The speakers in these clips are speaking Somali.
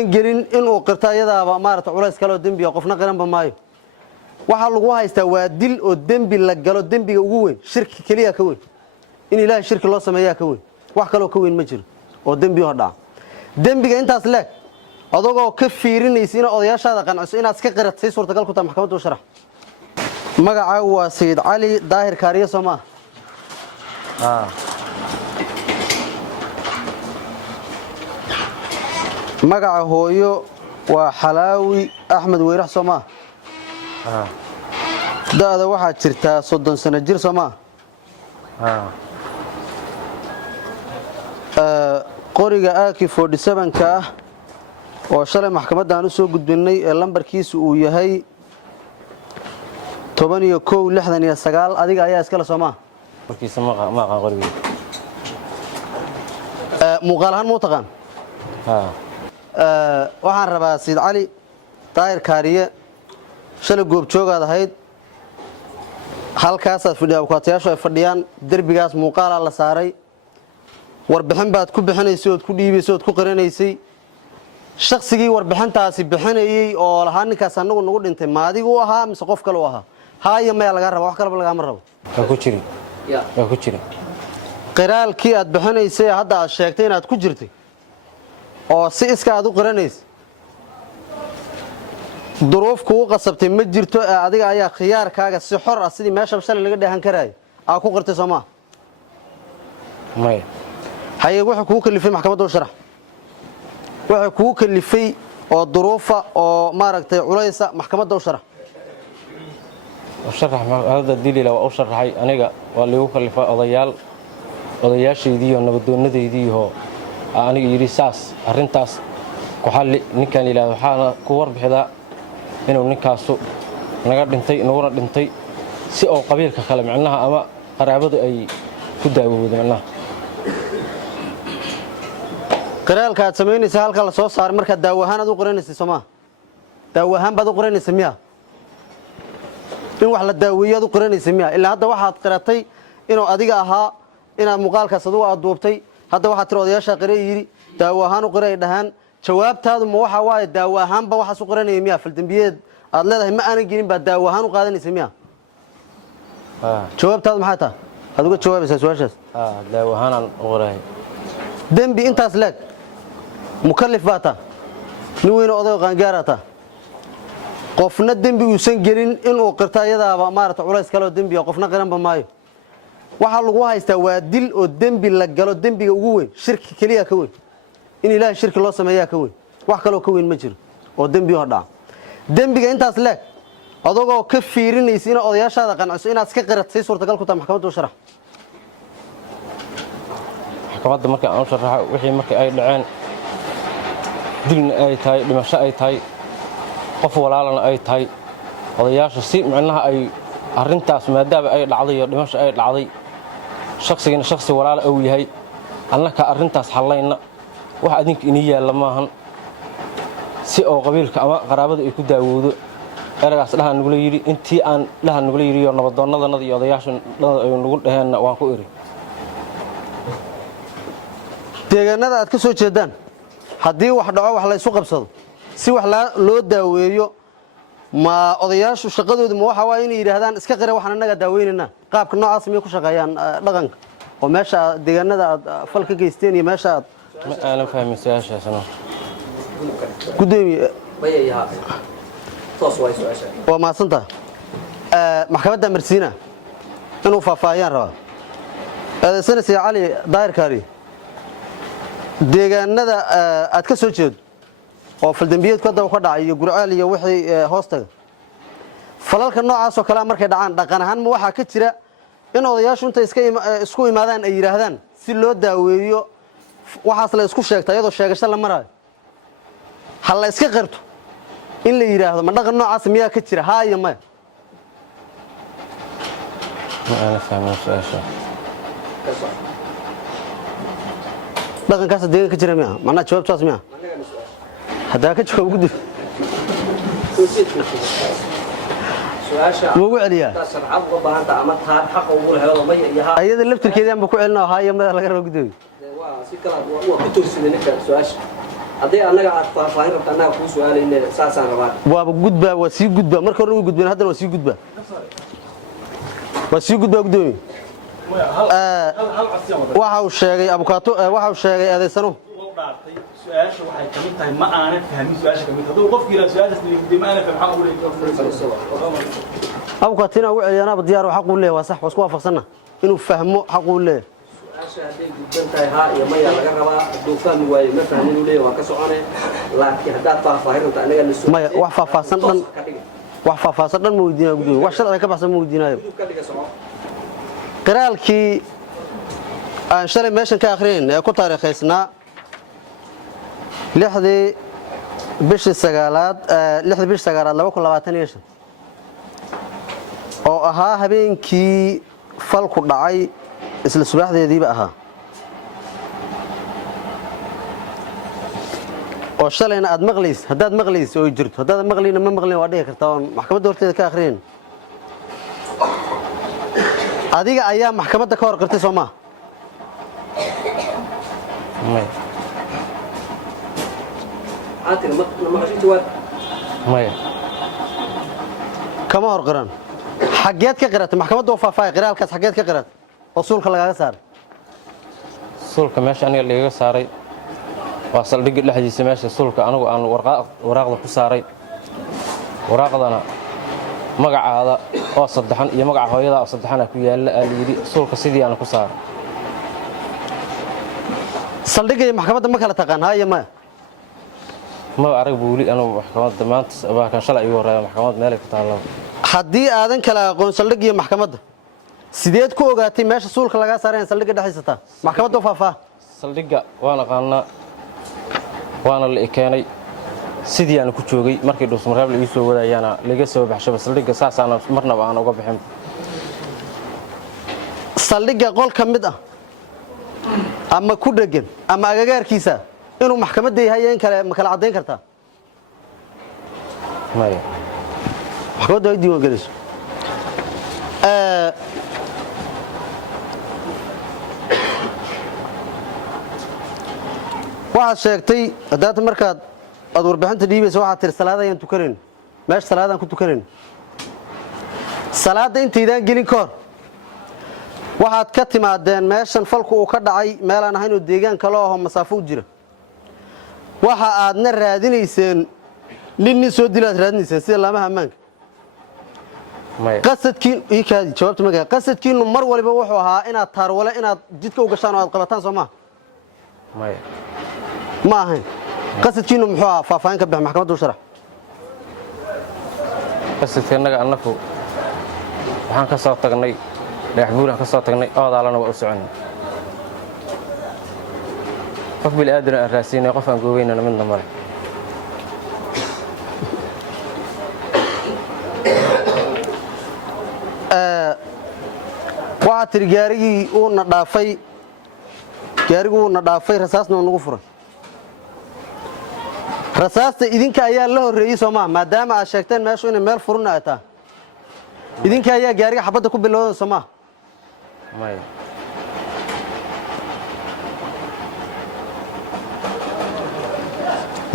gelin inuu qirto ayadaaba maarata culays kale oo dembi qofna qaranba maayo waxa lagu haystaa waa dil oo dembi la galo dembiga ugu weyn shirki kaliya ka weyn in ilaahay shirki loo sameeyaa ka weyn wax kale oo ka weyn ma jiro oo dembi oo dhaca dembiga intaas leeg adagoo ka fiirinaysiina odayaashaada qanciso inaad iska qiratay suurtagal ku tahay maxkamadda sharax magaca waa Sayid Cali Daahir Kaariye Soomaa magaca hooyo waa Xalaawi Axmed Weyrax Soomaa daada waxaa jirtaa 30 sano jir Soomaa qoriga AK47 ka oo shalay maxkamaddan u soo gudbinay ee lambarkiisu uu yahay 1169 adiga ayaa iskala Soomaa markiisa ma qaan qoriga muuqaalahan mu taqaan waxaan rabaa Sayid Cali Daahir Kaariye shalay goob joogaad ahayd halkaas aad fadhiyaa kuwaatayaashu ay fadhiyaan derbigaas muuqaal la saaray warbixin baad ku bixinaysay oo ku dhiibaysay oo ku qarinaysay shakhsigii warbixintaasi bixinayay oo lahaa ninkaas anagu nagu dhintay maadigu ahaa mise qof kale u ahaa haaya ma laga rabo wax kale laga ma rabo ku jiri qiraalkii aad bixinaysay hadda aad sheegtay inaad ku jirtay oo si iska aad u qarinaysay duruuf ku qasabtay ma jirto adiga ayaa khiyaarkaaga si xor ah sidii meesha shalay laga dhahan karay aa ku qirtay Soomaa may haye waxa ku kalifay maxkamadda sharax waxa ku kalifay oo duruufa oo maaragtay culaysa maxkamadda sharax hada dilila oo sharaxay aniga waa lagu kalifay odayaashaydii oo nabadoonadeydii oo aniga yiri saas arintaas ku xalli ninkan ilaahay waxaana ku warbixida inuu ninkaasu naga dhintay si oo qabiilka kale macnaha ama qaraabadu ay ku daawoodo macnaha qiraalka aad sameynaysa halka la soo saaray marka daawahaan aad u qoraynaysa Soomaa daawahaan baad u qoraynaysa miya in wax la daaweeyo aad u qoraynaysa miya ilaa hadda waxaad qiratay inuu adiga ahaa inaad muuqaalkaas aad duubtay hadda waxaad tiri odayaasha qirey yiri daawahaan u qoray dhahan jawaabtaadu ma waxa waaye daawahaan ba waxa soo qoranayay miya faldambiyeed aad leedahay ma aanan gelin ba daawahaan u qaadanaysa miya jawaabtaadu maxay tahay aad uga jawaabaysaa su'aashaas daawahaan aan qoray dembi intaas leeg mukallaf baata nin weyn oday qaangaarata qofna dembi uu san gelin inuu qirto ayadaaba maarata culays kale oo dembi qofna qaranba maayo waxa lagu haystaa waa dil oo dembi la galo dembiga ugu weyn shirki kaliya ka weyn in ilaahay shirki loo sameeyaa ka weyn wax kale oo ka weyn ma jiro oo dembi oo dhaca dembiga intaas leeg adagoo ka fiirinaysiina odayaashaada qanciso inaad iska qiratay suurtagal ku tahay maxkamadda sharax maxkamadda marka aan sharaxo wixii markay ay dhaceen dilna ay tahay dhimasho ay tahay qof walaalana ay tahay odayaasha si macnaha ay arintaas maadaama ay dhacday iyo dhimasho ay dhacday shakhsigana shakhsi walaal uu yahay annaka arintaas xallayna wax adinka inii yaala maahan si oo qabiilka ama qaraabada ay ku daawoodo eragaas dhahan nagu yiri intii aan dhahan nagu yiri iyo nabadoonadana iyo odayaasha ay nagu dhaheen waan ku iri deegaanada aad ka soo jeedaan haddii wax dhaco wax la isu qabsado si wax loo daaweeyo ma odayaashu shaqadoodu ma waxa waa inay yiraahdaan iska qira waxaan anaga daaweynayna qaabka noocaas ma ku shaqeeyaan dhaqanka oo meesha deegaanada aad fal ka geysteen iyo meesha aad ma aanan fahmin su'aashaasna gudoomiye bayaha toos way su'aasha waa maasanta maxkamadda Marsiina inuu faahfaahiyaan raba Sayid Cali Daahir Kaariye deegaanada aad ka soo jeedo oo faldambiyeedku hadda ka dhacay iyo gurcaal iyo wixii hoostaga falalka noocaas oo kale markay dhacaan dhaqan ahaan ma waxa ka jira in odayaashu inta isku imaadaan ay yiraahdaan si loo daaweeyo waxaas la isku sheegtay iyadoo sheegasho la marayo hal la iska qirto in la yiraahdo ma dhaqan noocaas miyaa ka jira haaya ma ana fahmin su'aasha dhaqankaas deegaanka ka jira miyaa macna jawaabtaas miyaa هذا كتشوف وجود سؤال مو عليا صراحة وبهذا عملتها حق وقول هذا ما يها أيضا اللفتر كذا بكو علنا هاي ما لا غير وجود haddii annaga aad faahfaahin rabta annaga kuu su-aalayne saasaan rabaa waaba gudbaa waa sii gudbaa marka hore way gudbeen haddana waa sii gudbaa gudoomiye waxa uu sheegay abukaato waxa uu sheegay adeysano su-aasha waxay ka mid tahay ma aanan fahmin su-aasha ka mid hadduu qofkii ilaa su-aashaas liigday ma aanan fahmin maxaa ugu leeyahay abukaatina ugu celiyanaaba diyaar xaq uu leeyahay waa sax waa isku waafaqsanna inuu fahmo xaq uu leeyahay su-aasha hadday gudban tahay haa iyo maya laga rabaa hadduu fahmi waayo ma fahmin uu leeyahay waa ka socone laakiin haddaad faahfaahin rabta annaga la maya wax faahfaahsan dhan ma weydiinayo gudoomiye wax sharciga ka baxsan ma weydiinayo qiraalkii aan shalay meeshan ka akhriyin ee ku taariikhaysnaa 6 bishii 9aad 2025 oo ahaa habeenkii falku dhacay isla subaxdeediiba ahaa oo shalayna aad maqlays haddaad maqlays oo jirto haddaad maqlayna ma maqlayn waa dhihi kartaa oon maxkamadda horteeda ka akhriyin adiga ayaa maxkamadda ka hor qirtay soo maa maya kama hor qiran xageed ka qiratay maxkamadda oo faahfaahay qiraalkaas xageed ka qiratay oo suulka lagaaga saaray suulka meesha aniga lagaga saaray waa saldhigga dhexdiisa meesha suulka anigu aan waraaqda ku saaray waraaqdana magacaada oo saddexan iyo magaca hooyada oo saddexana ku yaala la yiri suulka sidii aan ku saaray saldhigga iyo maxkamadda ma kala taqaan haye ma arag buuli anu maxkamadda maanta baa kan shalay igu horeeyay maxkamad meel ay ku taalo haddii aadan kala aqoon saldhigga iyo maxkamadda sideed ku ogaatay meesha suulka laga saaray saldhigga dhexdiisa maxkamadda faahfaaha saldhigga waan aqaanaa waana la keenay sidii aan ku joogay markii dhuusmareeb la ii soo wadaayana laga soo baxshay saldhigga saasana marnaba aan uga bixin saldhigga qol ka mid ah ama ku dhagan ama agagaarkiisa inuu maxkamadda yahay in kale ma kala cadeyn kartaa maya maxkamadda ay diiwaan geliso waxaad sheegtay haddaad markaad aad warbixinta dhiibaysa waxaad tiri salaadayaan tukanayn meesha salaadaan ku tukanayn salaada intaydaan gelin ka hor waxaad ka timaadeen meeshan falku uu ka dhacay meelaan ahayn oo deegaan kale oo masaafo u jira waxa aadna raadinayseen nin soo dilaad raadinayseen sida laamaha ammaanka qasadkiin ii kaadi jawaabta magaca qasadkiinu mar waliba wuxuu ahaa inaad taarwale inaad jidka u gashaan oo aad qabataan soo ma ma ahayn qasadkiinu muxuu ahaa faahfaahin ka bix maxkamadda u sharax qasadkeennaga annagu waxaan ka soo tagnay dhagax buuraan ka soo tagnay oodaalana waa u soconay qof bilaadan aan raasiinay qof aan goobaynana midna male waxaad tiri gaarigii uuna dhaafay rasaasna uu nagu furay rasaasta idinka ayaa la horreeyey soo maa maadaama aad sheegteen meeshu inay meel furuna ay tahay idinka ayaa gaariga xabadda ku bilowdan soo maa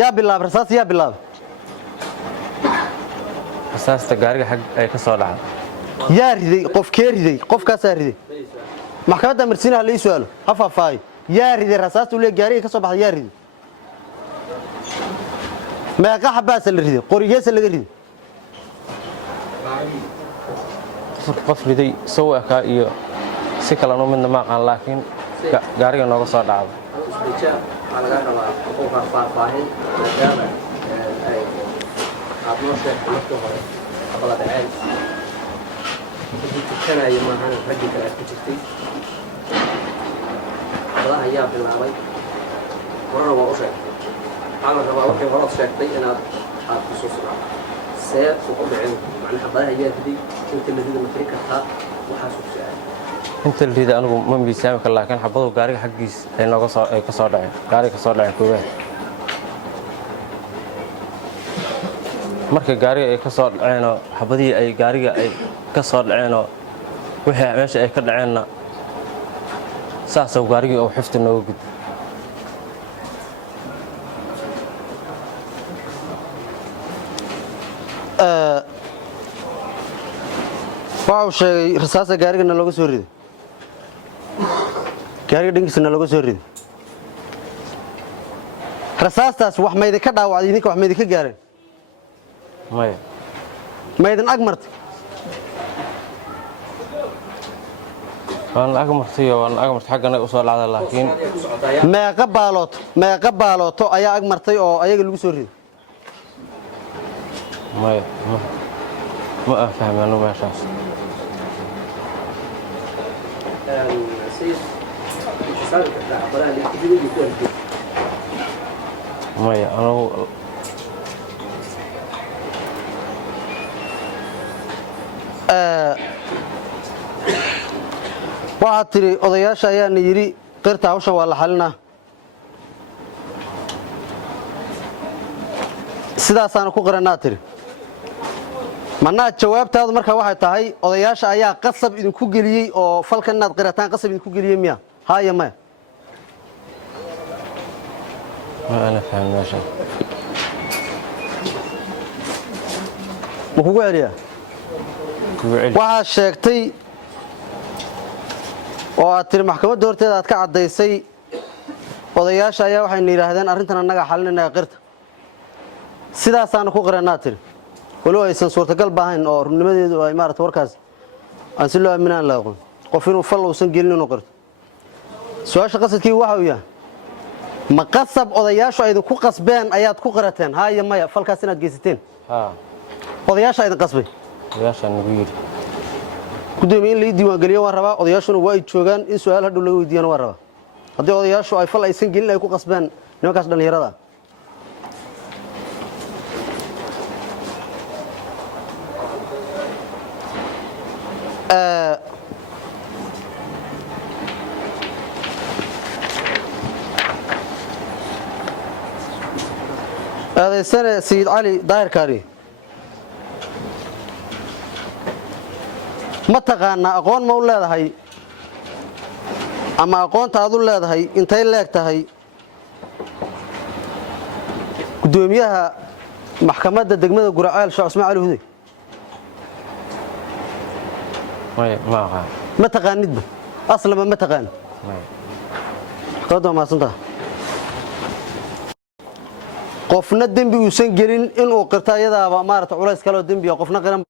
yaa bilaabay rasaasta yaa bilaabay rasaasta gaariga xag ay ka soo dhacday yaa riday qofkee riday qofkaasaa riday maxkamadda marsiinaha la ii su'aalo ha faahfaahay yaa riday rasaasta uu leeyahay gaariga ka soo baxday yaa riday meeqa xabaasa la riday qorigeesa laga riday qof riday soo ekaa iyo si kale noo midna ma aqaan laakiin gaariga nooga soo dhacday laga rabaa qof faahfaahin maadaama aad noo sheegtay markii hore qabala dhaceen tukanayo maahan raggii kale aad ku jirtay qabalaha ayaa bilaabay horena waa u sheegtay waxaa la rabaa wixii hore od sheegtay inaad xusuusnaa see ugu dhicin macna qabalaha ayaa riday inta la rida ma tiri kartaa waxaas u su-aal inta la rida anigu ma miisaami karo laakiin xabadu gaariga xaggiis ay ka soo dhaceen gaariga ka soo dhaceen koowaad marka gaariga ay ka soo dhaceenoo xabadihii ay gaariga ay ka soo dhaceenoo wixii meesha ay ka dhaceenna saasoo gaarigii uu xifta nooga gudbay waxa uu sheegay rasaasa gaarigana looga soo riday gaariga dhankiisana looga soo riday rasaastaas wax ma idinka dhaawacday idinka wax ma idinka gaareen maya ma idin ag martay waan ag martay xaggana u soo dhacday laakiin meeqa baalooto ayaa ag martay oo ayaga lagu soo riday maya ma fahmaano meeshaas سيد حسابك بتاع قضاء الاتفاقية يكون maya anigu waxaad tiri odayaasha ayaana yidhi qirta hawshan waa la xalinaa sidaasaana ku qirannaa tiri manaa jawaabtaadu markaa waxay tahay odayaasha ayaa qasab idinku geliyey oo falkan inaad qirataan qasab idinku geliyey miya haya maya ma ana fahmin meeshaas ma kugu celiyaa waxaad sheegtay oo aad tiri maxkamadda horteeda aad ka caddaysay odayaasha ayaa waxayna yidhaahdeen arrintan annagaa xalinayna qirta sidaasaana ku qirannaa tiri walow aysan suurtagal baahayn oo runnimadeedu ay maarata warkaas aan si loo aaminaan la aqoon qof inuu fal uusan gelin inuu qirto su-aasha qasadkii waxa uu yahay ma qasab odayaashu ay idinku qasbeen ayaad ku qirateen haya maya falkaas inaad geysateen odayaasha idin qasbay odayaasha nagu yidhi gudoomiye in la diiwaangeliyo waan rabaa odayaashuna waa ay joogaan in su'aal hadhow laga weydiiyana waan rabaa haddii odayaashu ay fal aysan gelin ay ku qasbeen nimankaas dhallinyarada aadaysane sayid cali daahir kaari ma taqaanaa aqoon ma u leedahay ama aqoonta aad u leedahay intay leeg tahay gudoomiyaha maxkamadda degmada Guraceel Sheekh Cusmaan Cali Huday ma aqaan ma taqaanidba aslaba ma taqaan ma santa qofna dembi uusan gelin inuu qirta iyadaaba maarata culays kale oo dembi qofna qiran